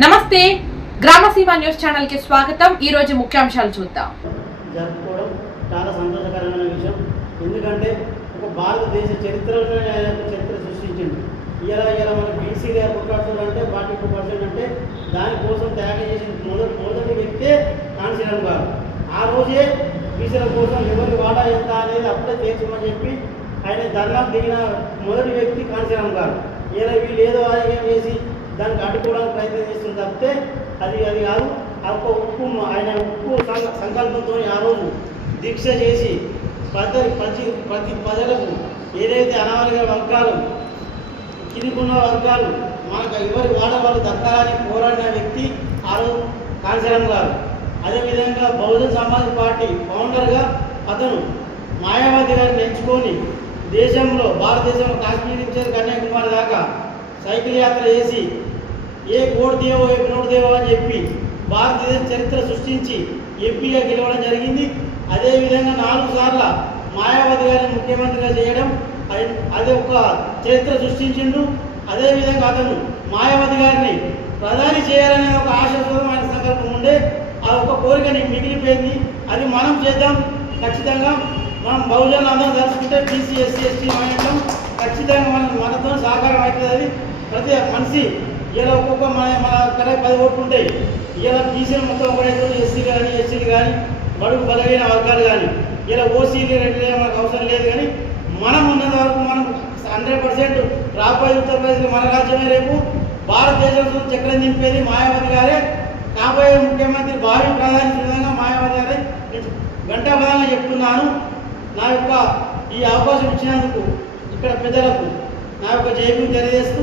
నమస్తే గ్రామసీమ న్యూస్ ఛానల్కి స్వాగతం. ఈ రోజు ముఖ్యాంశాలు చూద్దాం. జరుపుకోవడం చాలా సంతోషకరమైన విషయం. ఎందుకంటే ఒక భారతదేశ చరిత్రలో చరిత్ర సృష్టించింది ఇలా ఇలా మన బీసీగా గారు కొట్లాడుతున్నారంటే ఫార్టీ టూ పర్సెంట్ అంటే దానికోసం త్యాగం చేసిన మొదటి మొదటి వ్యక్తే కాన్సీరామ్ గారు ఆ రోజే బీసీల కోసం ఎవరి వాటా ఎంత అనేది అప్పుడే తీర్చమని చెప్పి ఆయన ధర్నా దిగిన మొదటి వ్యక్తి కాన్సీరామ్ గారు ఇలా వీళ్ళు ఏదో ఆదాయం చేసి దానికి అడ్డుకోవడానికి ప్రయత్నం చేస్తుంది తప్పితే అది అది కాదు. ఆ ఉప్పు ఆయన ఉప్పు సంకల్పంతో ఆ రోజు దీక్ష చేసి ప్రతి ప్రతి ప్రతి ప్రజలకు ఏదైతే అనామరిగా వర్గాలు కిందికున్న వర్గాలు మనకు ఎవరి వాడ వాళ్ళు దక్కాలని పోరాడిన వ్యక్తి ఆ రోజు కాంశీరామ్ గారు. అదేవిధంగా బహుజన సమాజ్ పార్టీ ఫౌండర్గా అతను మాయావతి గారిని ఎంచుకొని దేశంలో భారతదేశంలో కాశ్మీర్ నుంచి కన్యాకుమారి దాకా సైకిల్ యాత్ర చేసి ఏ కోటి దేవో ఏ నోటు దేవో అని చెప్పి భారతదేశ చరిత్ర సృష్టించి ఎంపీగా గెలవడం జరిగింది. అదేవిధంగా నాలుగు సార్ల మాయావతి గారిని ముఖ్యమంత్రిగా చేయడం అది- అది ఒక చరిత్ర సృష్టించిండు. అదేవిధంగా అతను మాయావతి గారిని ప్రధాని చేయాలనే ఒక ఆశాస్పదమైన సంకల్పం ఉండే ఆ ఒక కోరికని మిగిలిపోయింది. అది మనం చేద్దాం ఖచ్చితంగా మనం బహుజనులు అందరం తలుచుకుంటే బీసీ ఎస్సీ ఎస్టీ మైనార్టీలం ఖచ్చితంగా మనం మనతో సహకారం అవుతుంది. అది ప్రతి మనిషి ఇలా ఒక్కొక్క మన మన కరే పది ఓట్లు ఉంటాయి ఇలా బీసీలు మొత్తం ఒకటైతే ఎస్సీ కానీ ఎస్సీలు కానీ బడుగు బలహీన వర్గాలు కానీ ఇలా ఓసీలు రెండు మనకు అవసరం లేదు కానీ మనం ఉన్నంత వరకు మనం హండ్రెడ్ పర్సెంట్ రాబోయే ఉత్తరప్రదేశ్కి మన రాజ్యమే రేపు భారతదేశంలో చక్రం దింపేది మాయావతి గారే కాబోయే ముఖ్యమంత్రి భావి ప్రధాని విధంగా మాయావతి గారే. నేను గంటాపదంగా చెప్తున్నాను. నా యొక్క ఈ అవకాశం ఇచ్చినందుకు ఇక్కడ పెద్దలకు నా యొక్క జైబు తెలియజేస్తూ